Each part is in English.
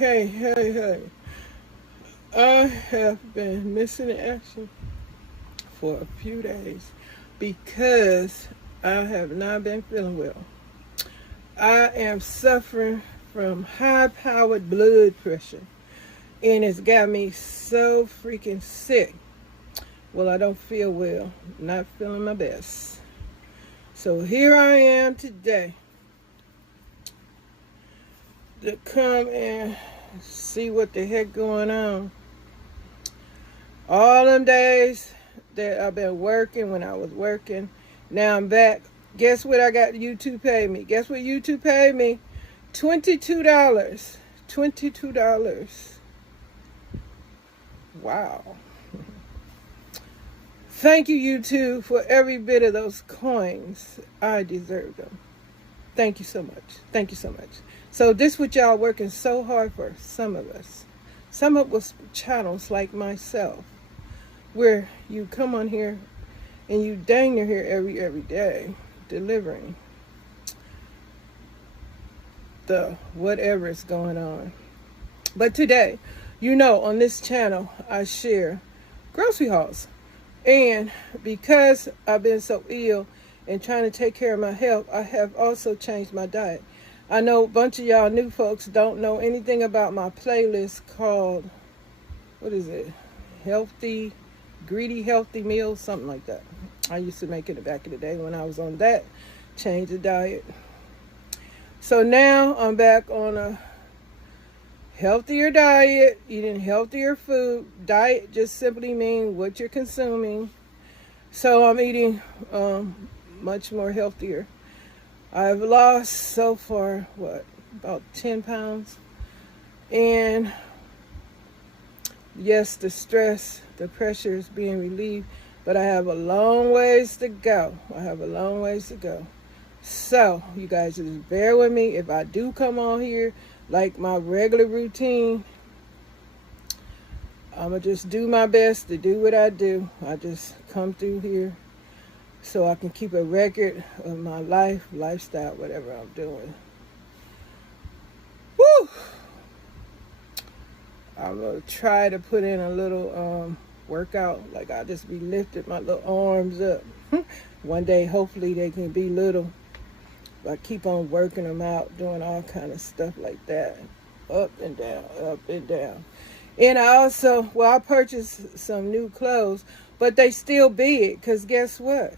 Hey. I have been missing in action for a few days because I have not been feeling well. I am suffering from high powered blood pressure and it's got me so freaking sick. Well, I don't feel well, not feeling my best. So here I am today to come and see what the heck going on. All them days that I've been working when I was working, now I'm back. Guess what I got YouTube paid me? Guess what YouTube paid me? $22. $22. Wow. Thank you, YouTube, for every bit of those coins. I deserve them. Thank you so much. Thank you so much. So this what y'all working so hard for, some of us. Some of us channels like myself, where you come on here and you dang near here every day, delivering the whatever is going on. But today, on this channel, I share grocery hauls. And because I've been so ill and trying to take care of my health, I have also changed my diet. I know a bunch of y'all new folks don't know anything about my playlist called, what is it? Greedy Healthy Meals, something like that. I used to make it back in the day when I was on that, change the diet. So now I'm back on a healthier diet, eating healthier food. Diet just simply means what you're consuming. So I'm eating much more healthier. I've lost so far, about 10 pounds. And yes, the stress, the pressure is being relieved, but I have a long ways to go. So you guys just bear with me. If I do come on here like my regular routine, I'm going to just do my best to do what I do. I just come through here so I can keep a record of my lifestyle, whatever I'm doing. Woo! I'm going to try to put in a little workout. Like I just be lifting my little arms up. One day, hopefully they can be little. I keep on working them out, doing all kind of stuff like that. Up and down, up and down. And I also, I purchased some new clothes, but they still big, because guess what?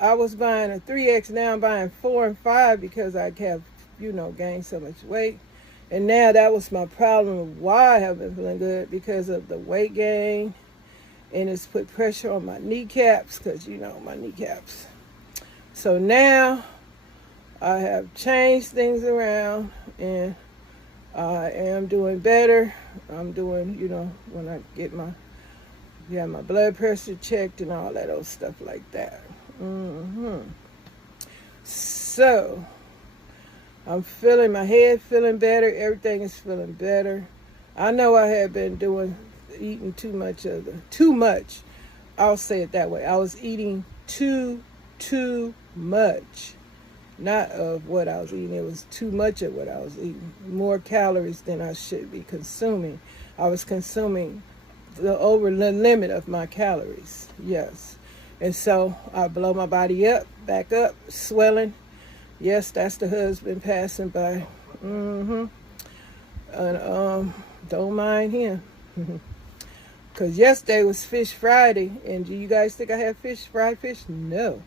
I was buying a 3X, now I'm buying 4 and 5 because I have, gained so much weight. And now that was my problem of why I haven't been feeling good, because of the weight gain. And it's put pressure on my kneecaps, because my kneecaps. So now I have changed things around and I am doing better. I'm doing, when I get my blood pressure checked and all that old stuff like that. So I'm feeling my head feeling better. Everything is feeling better. I know I had been eating too much. I'll say it that way. I was eating too much. Not of what I was eating. It was too much of what I was eating. More calories than I should be consuming. I was consuming over the limit of my calories. Yes. And so I blow my body back up, swelling. Yes, that's the husband passing by. And don't mind him. Because yesterday was Fish Friday. And do you guys think I had fried fish? No.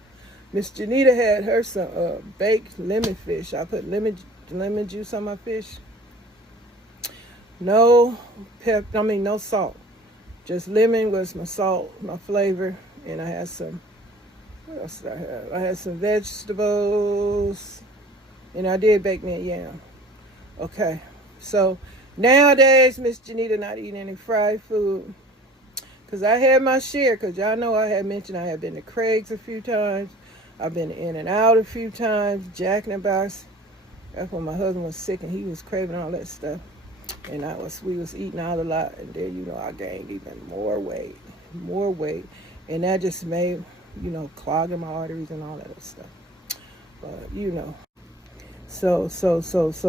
Miss JENITA had her some baked lemon fish. I put lemon juice on my fish. No salt. Just lemon was my salt, my flavor. And I had what else did I have? I had some vegetables. And I did bake me a yam. Okay. So nowadays, Miss JENITA not eating any fried food. Because I had my share. Because y'all know I had mentioned I had been to Craig's a few times. I've been in and out a few times, Jack in the Box. That's when my husband was sick and he was craving all that stuff. And we was eating all a lot. And then, I gained even more weight. And that just made, clogging my arteries and all that other stuff. But, So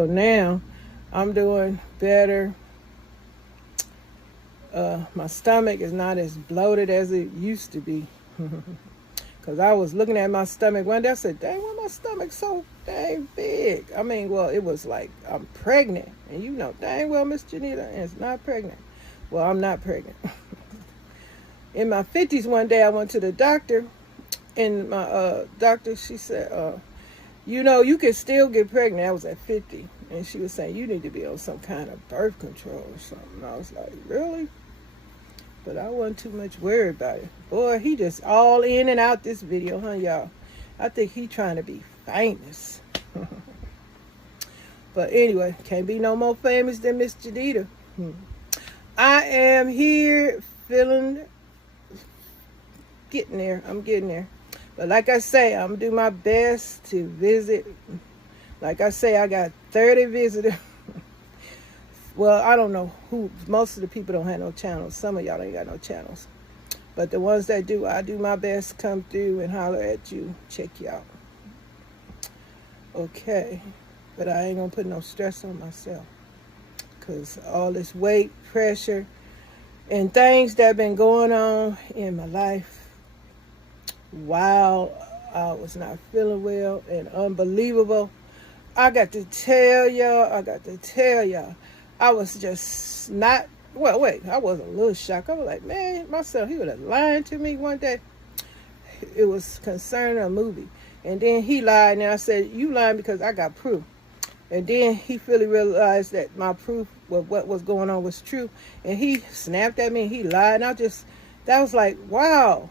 now I'm doing better. My stomach is not as bloated as it used to be. Because I was looking at my stomach one day. I said, dang, why my stomach so dang big? I mean, well, it was like I'm pregnant. And you know, dang well, Miss JENITA is not pregnant. Well, I'm not pregnant. In my 50s one day, I went to the doctor. And my doctor, she said, you know, you can still get pregnant. I was at 50. And she was saying, you need to be on some kind of birth control or something. And I was like, really? But I wasn't too much worried about it. Boy, he just all in and out this video, huh, y'all? I think he trying to be famous. But anyway, can't be no more famous than Miss JENITA. I am here feeling, getting there. I'm getting there. But like I say, I'm going to do my best to visit. Like I say, I got 30 visitors. Well, I don't know who. Most of the people don't have no channels. Some of y'all ain't got no channels. But the ones that do, I do my best to come through and holler at you. Check you out. Okay. But I ain't going to put no stress on myself. Because all this weight, pressure, and things that have been going on in my life while I was not feeling well and unbelievable. I got to tell y'all. I was just not, well, wait, I was a little shocked. I was like, man, myself, he would have lied to me one day. It was concerning a movie. And then he lied, and I said, you lying because I got proof. And then he fully realized that my proof of what was going on was true. And he snapped at me, and he lied. And that was like, wow.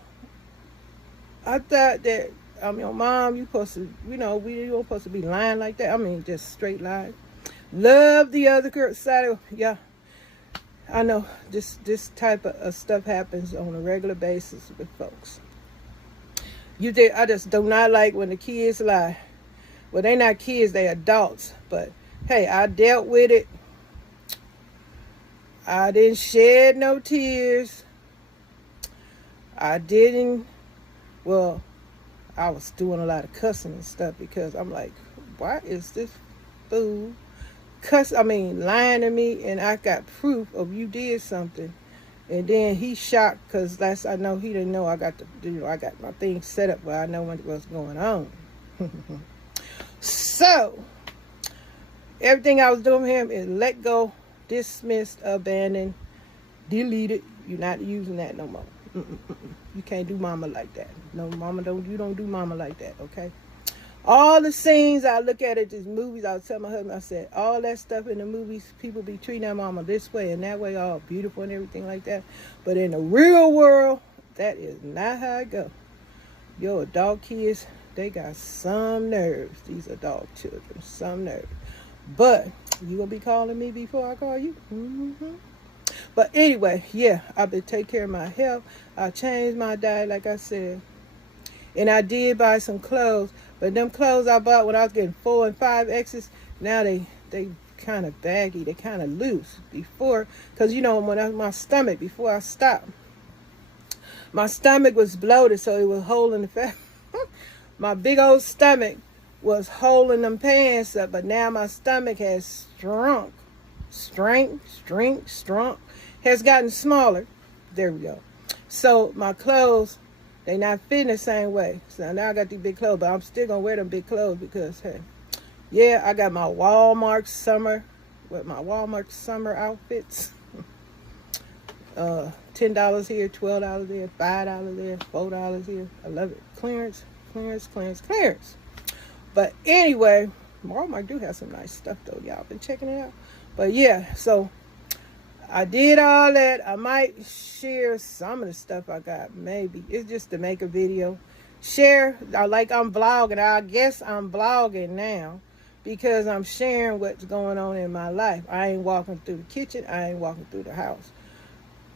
I thought that, I'm your mom, you supposed to, you know, we don't supposed to be lying like that. I mean, just straight lying. Love the other side of, yeah. I know this type of stuff happens on a regular basis with folks. I just do not like when the kids lie. Well, they not kids, they adults. But hey, I dealt with it. I didn't shed no tears. I didn't, well, I was doing a lot of cussing and stuff because I'm like, why is this fool lying to me, and I got proof of you did something. And then he shocked because I know he didn't know I got my thing set up where I know what was going on. So everything I was doing for him is let go, dismissed, abandoned, deleted. You're not using that no more. You can't do mama like that. No, mama, you don't do mama like that, okay? All the scenes I look at these movies, I was telling my husband, I said, all that stuff in the movies, people be treating their mama this way and that way, all beautiful and everything like that. But in the real world, that is not how it go. Your adult kids, they got some nerves. These adult children, some nerves. But you gonna be calling me before I call you? But anyway, yeah, I've been taking care of my health. I changed my diet, like I said. And I did buy some clothes. But them clothes I bought when I was getting 4 and 5 X's, now they kind of baggy. They kind of loose. Before, because you know, when my stomach, before I stopped, my stomach was bloated, so it was holding the fat. My big old stomach was holding them pants up, but now my stomach has shrunk, has gotten smaller. There we go. So my clothes, they not fitting the same way. So now I got these big clothes, but I'm still gonna wear them big clothes because, hey, yeah, I got my Walmart summer outfits. $10 here, $12 there, $5 there, $4 here. I love it. Clearance. But anyway, Walmart do have some nice stuff though. Y'all been checking it out. But yeah, so I did all that. I might share some of the stuff I got. Maybe it's just to make a video. Share. I'm vlogging. I guess I'm vlogging now because I'm sharing what's going on in my life. I ain't walking through the kitchen. I ain't walking through the house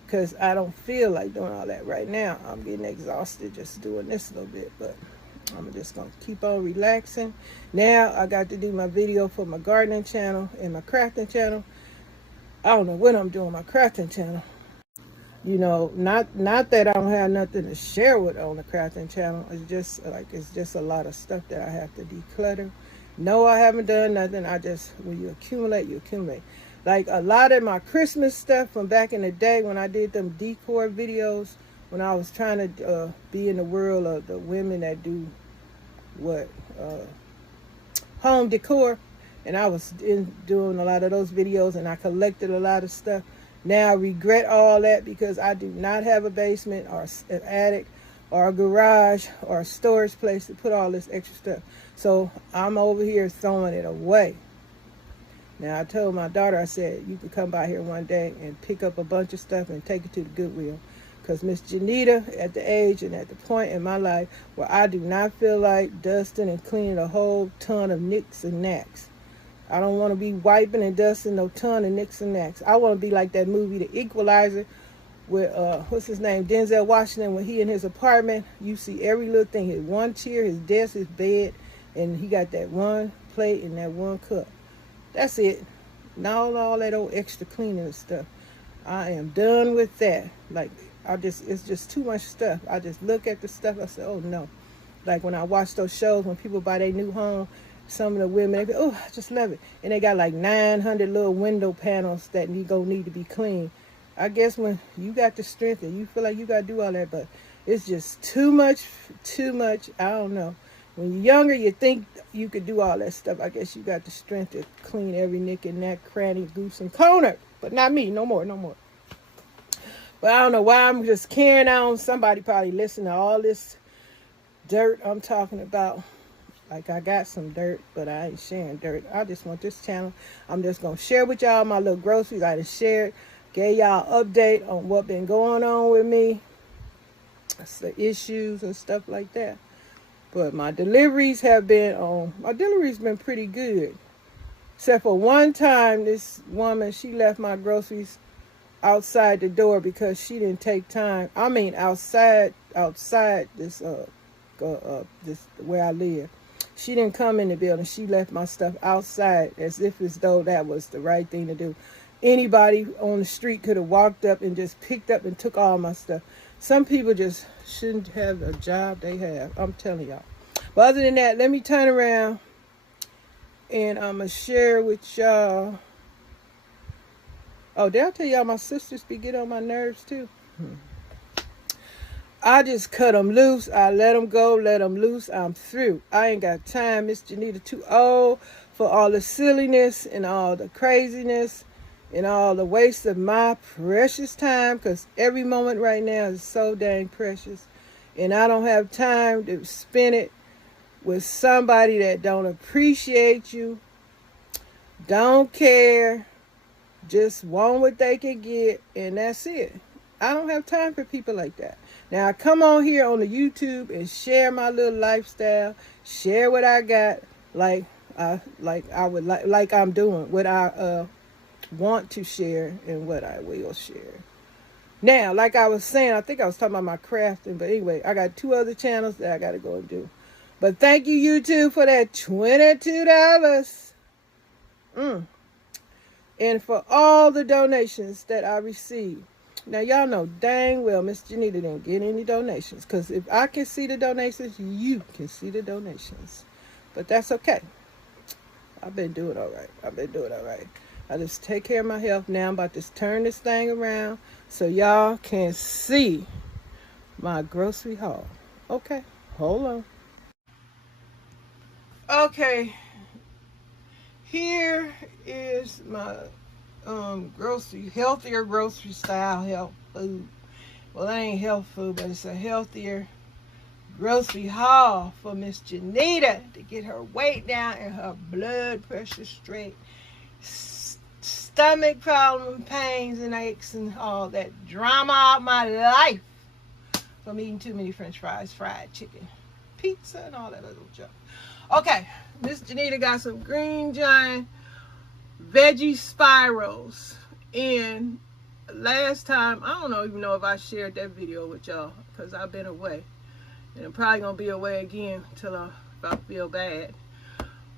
because I don't feel like doing all that right now. I'm getting exhausted just doing this a little bit, but I'm just going to keep on relaxing. Now I got to do my video for my gardening channel and my crafting channel. I don't know what I'm doing on my crafting channel. You know, not that I don't have nothing to share with on the crafting channel. It's just a lot of stuff that I have to declutter No, I haven't done nothing. I just, when you accumulate, you accumulate. Like a lot of my Christmas stuff from back in the day when I did them decor videos, when I was trying to be in the world of the women that do what, home decor, and I was doing a lot of those videos, and I collected a lot of stuff. Now I regret all that because I do not have a basement or an attic or a garage or a storage place to put all this extra stuff. So I'm over here throwing it away. Now I told my daughter, I said, you could come by here one day and pick up a bunch of stuff and take it to the Goodwill. Because Miss JENITA, at the age and at the point in my life where I do not feel like dusting and cleaning a whole ton of nicks and knacks. I don't want to be wiping and dusting no ton of nicks and knacks. I want to be like that movie, The Equalizer, with, what's his name, Denzel Washington, when he in his apartment, you see every little thing, his one chair, his desk, his bed, and he got that one plate and that one cup. That's it. Not all that old extra cleaning and stuff. I am done with that. Like, it's just too much stuff. I just look at the stuff, I say, oh no. Like when I watch those shows, when people buy their new home, some of the women, they go, oh, I just love it. And they got like 900 little window panels that need to be cleaned. I guess when you got the strength and you feel like you got to do all that, but it's just too much. I don't know. When you're younger, you think you could do all that stuff. I guess you got the strength to clean every nick and knack, cranny, goose, and corner. But not me. No more. But I don't know why I'm just carrying on. Somebody probably listen to all this dirt I'm talking about. Like I got some dirt, but I ain't sharing dirt. I just want this channel. I'm just going to share with y'all my little groceries. I just shared, gave y'all an update on what been going on with me. That's the issues and stuff like that. But my deliveries been pretty good. Except for one time, this woman, she left my groceries outside the door because she didn't take time. I mean, outside this where I live. She didn't come in the building. She left my stuff outside as though that was the right thing to do. Anybody on the street could have walked up and just picked up and took all my stuff. Some people just shouldn't have a job they have. I'm telling y'all. But other than that, let me turn around and I'm going to share with y'all. Oh, did I tell y'all my sisters be getting on my nerves too? I just cut them loose. I let them go, let them loose. I'm through. I ain't got time. Miss JENITA too old for all the silliness and all the craziness and all the waste of my precious time, because every moment right now is so dang precious. And I don't have time to spend it with somebody that don't appreciate you, don't care, just want what they can get, and that's it. I don't have time for people like that. Now I come on here on the YouTube and share my little lifestyle, share what I got, like I'm doing what I want to share and what I will share. Now, like I was saying, I think I was talking about my crafting, but anyway, I got 2 other channels that I got to go and do. But thank you, YouTube, for that $22. And for all the donations that I received. Now, y'all know dang well Miss JENITA didn't get any donations. Because if I can see the donations, you can see the donations. But that's okay. I've been doing all right. I just take care of my health. Now I'm about to turn this thing around so y'all can see my grocery haul. Okay, hold on. Okay, here is my healthier grocery style health food. Well, it ain't health food, but it's a healthier grocery haul for Miss JENITA to get her weight down and her blood pressure straight. Stomach problem, pains and aches and all that drama of my life from eating too many french fries, fried chicken, pizza, and all that little junk. Okay, Miss JENITA got some green giant veggie spirals. And last time, I don't even know if I shared that video with y'all because I've been away. And I'm probably going to be away again until if I feel bad.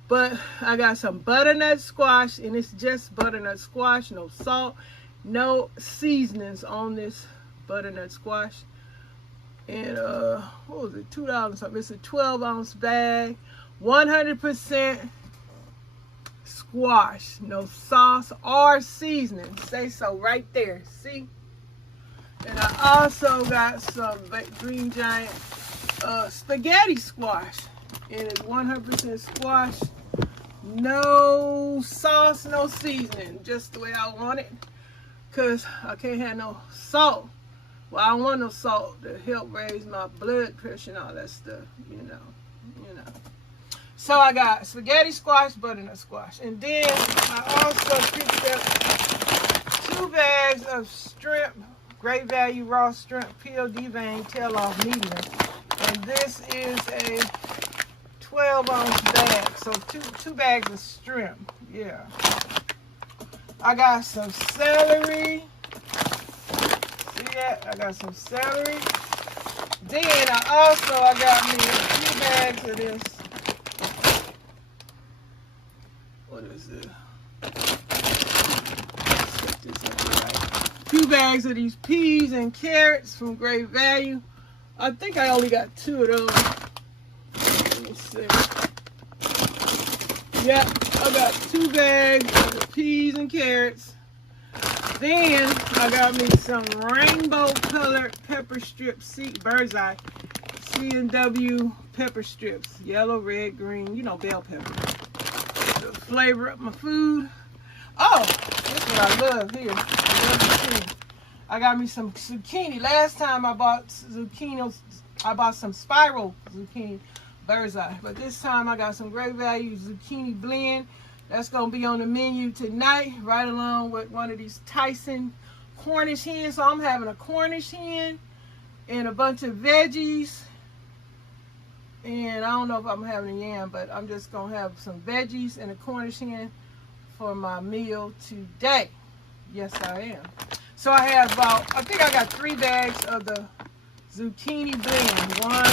But I got some butternut squash, and it's just butternut squash, no salt, no seasonings on this butternut squash. And what was it, $2 something. It's a 12-ounce bag, 100% squash. No sauce or seasoning. Say so right there. See? And I also got some Green Giant spaghetti squash. And it's 100% squash. No sauce, no seasoning. Just the way I want it. Because I can't have no salt. Well, I don't want no salt to help raise my blood pressure and all that stuff, you know. So I got spaghetti squash, butternut squash. And then I also picked up 2 bags of shrimp, great value raw shrimp, peel, devein, tail off, medium. And this is a 12-ounce bag, so two bags of shrimp, yeah. I got some celery. See that? I got some celery. Then I got me a few bags of this. What is it? Set this up right. 2 bags of these peas and carrots from Great Value. I think I only got 2 of those. Let me see. Yeah, I got 2 bags of the peas and carrots. Then I got me some rainbow colored pepper strips, bird's eye, C&W pepper strips, yellow, red, green, you know, bell pepper. To flavor up my food. Oh, this is what I love here. I love zucchini. I got me some zucchini. Last time I bought zucchini, I bought some spiral zucchini, bird's eye. But this time I got some Great Value zucchini blend. That's going to be on the menu tonight, right along with one of these Tyson Cornish hens. So I'm having a Cornish hen and a bunch of veggies. And I don't know if I'm having a yam, but I'm just going to have some veggies and a Cornish hen for my meal today. Yes, I am. So I have about, I think I got 3 bags of the zucchini blend. 1,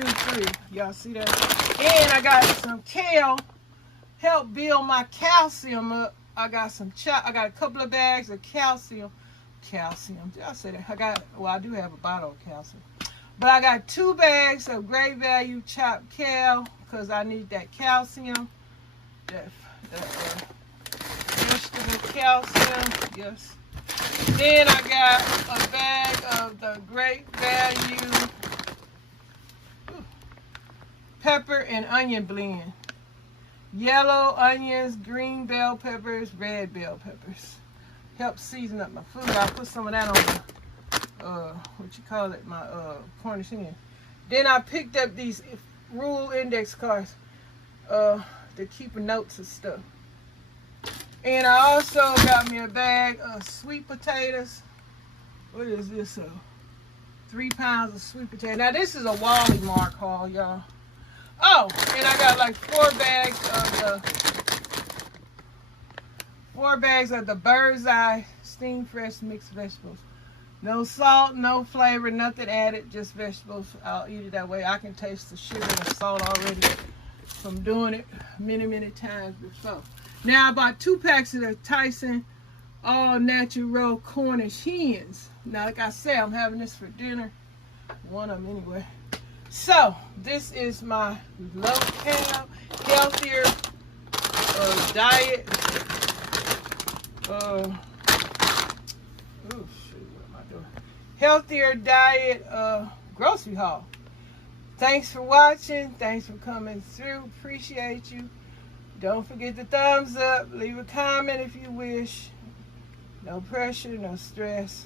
2, 3. Y'all see that? And I got some kale. Help build my calcium up. I got a couple of bags of calcium. Did I say that? I do have a bottle of calcium. But I got 2 bags of Great Value chopped kale because I need that calcium. That vegetable calcium. Yes. Then I got a bag of the Great Value pepper and onion blend. Yellow onions, green bell peppers, red bell peppers. Help season up my food. I'll put some of that on my Cornish hen. Then I picked up these rule index cards to keep notes and stuff. And I also got me a bag of sweet potatoes. What is this? 3 pounds of sweet potato. Now this is a Wally Mark haul, y'all. Oh, and I got like 4 bags of the bird's eye steamed fresh mixed vegetables. No salt, no flavor, nothing added, just vegetables. I'll eat it that way. I can taste the sugar and the salt already from doing it many times before. Now I bought 2 packs of the Tyson all natural Cornish hens. Now like I said, I'm having this for dinner. One of them anyway. So, this is my low-carb, healthier diet. Healthier diet grocery haul. Thanks for watching. Thanks for coming through. Appreciate you. Don't forget the thumbs up. Leave a comment if you wish. No pressure, no stress.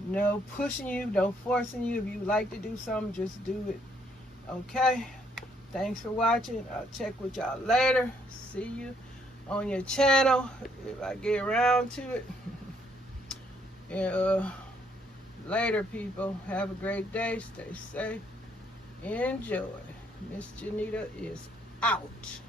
No pushing you, no forcing you. If you like to do something, just do it. Okay? Thanks for watching. I'll check with y'all later. See you on your channel if I get around to it. And later, people. Have a great day. Stay safe. Enjoy. Miss JENITA is out.